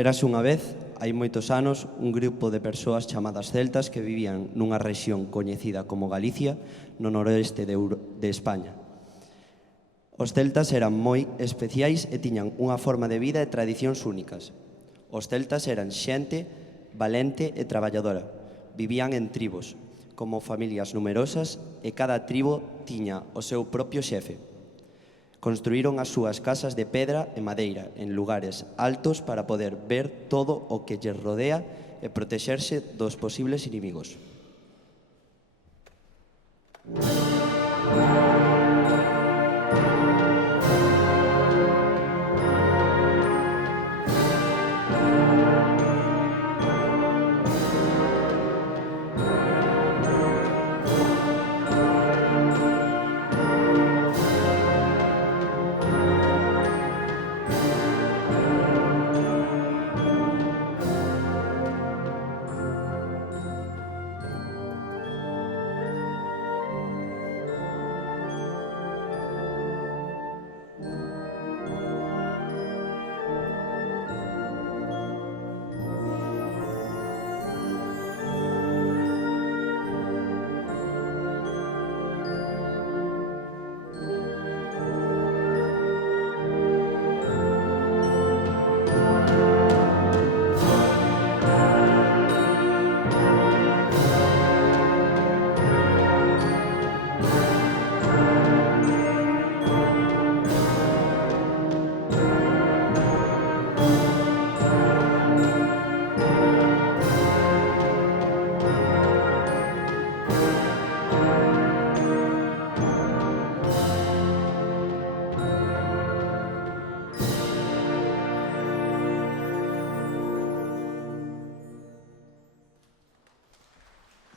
Érase unha vez, hai moitos anos, un grupo de persoas chamadas celtas que vivían nunha rexión coñecida como Galicia, no noroeste de España. Os celtas eran moi especiais e tiñan unha forma de vida e tradicións únicas. Os celtas eran xente valente e traballadora. Vivían en tribos, como familias numerosas, e cada tribo tiña o seu propio xefe. Construíron as súas casas de pedra e madeira en lugares altos para poder ver todo o que lles rodea e protexerse dos posibles inimigos.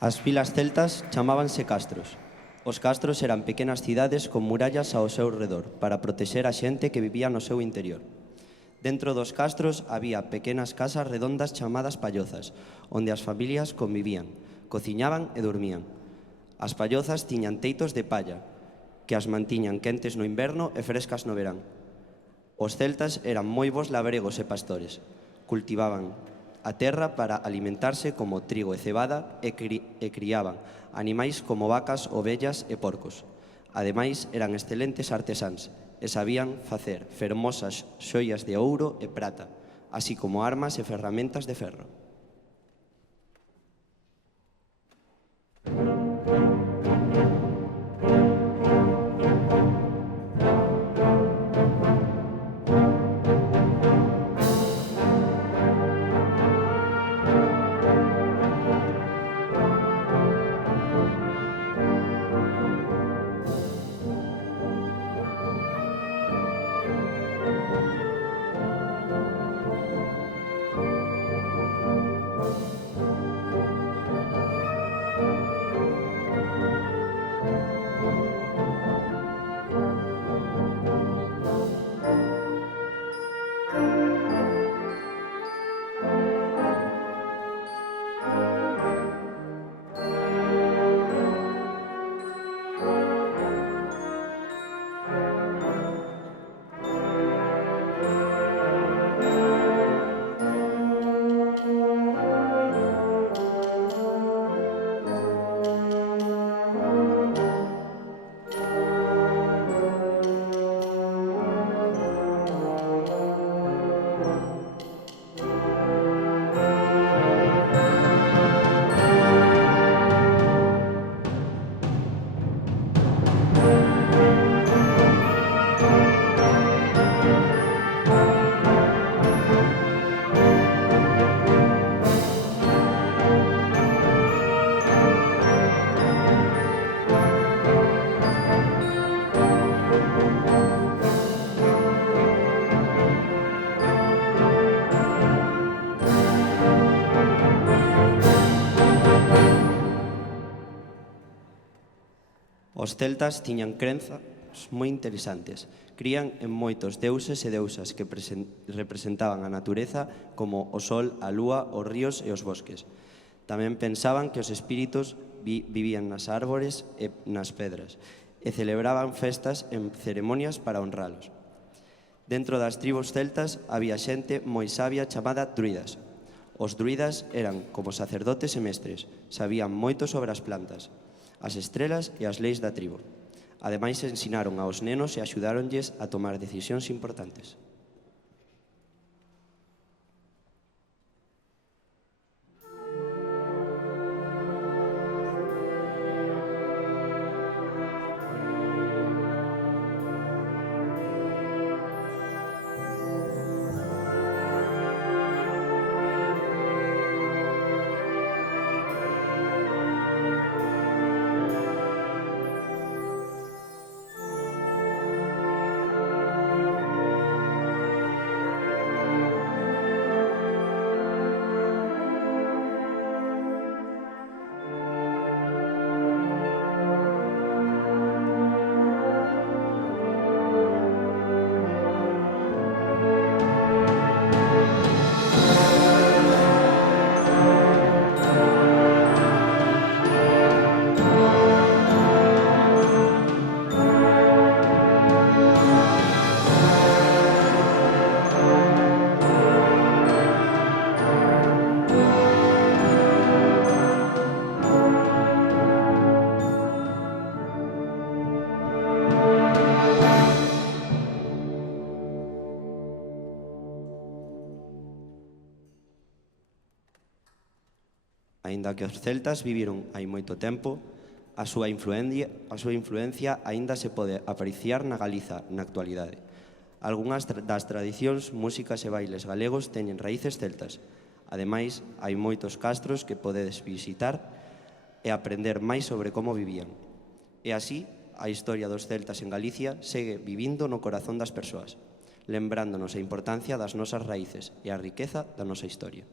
As vilas celtas chamábanse castros. Os castros eran pequenas cidades con murallas ao seu redor para protexer a xente que vivía no seu interior. Dentro dos castros había pequenas casas redondas chamadas pallozas, onde as familias convivían, cociñaban e dormían. As pallozas tiñan teitos de palla, que as mantiñan quentes no inverno e frescas no verán. Os celtas eran moi bons labregos e pastores. Cultivaban a terra para alimentarse como trigo e cebada e criaban animais como vacas, ovellas e porcos. Ademais, eran excelentes artesáns e sabían facer fermosas xoias de ouro e prata, así como armas e ferramentas de ferro. Os celtas tiñan crenzas moi interesantes. Crían en moitos deuses e deusas que representaban a natureza como o sol, a lúa, os ríos e os bosques. Tamén pensaban que os espíritos vivían nas árbores e nas pedras e celebraban festas en ceremonias para honralos. Dentro das tribos celtas había xente moi sabia chamada druidas. Os druidas eran como sacerdotes e mestres, sabían moito sobre as plantas, as estrelas e as leis da tribo. Ademais, ensinaron aos nenos e axudáronlles a tomar decisións importantes. Aínda que os celtas viviron hai moito tempo, a súa influencia aínda se pode apreciar na Galiza na actualidade. Algunhas das tradicións, músicas e bailes galegos teñen raíces celtas. Ademais, hai moitos castros que podedes visitar e aprender máis sobre como vivían. E así, a historia dos celtas en Galicia segue vivindo no corazón das persoas, lembrándonos a importancia das nosas raíces e a riqueza da nosa historia.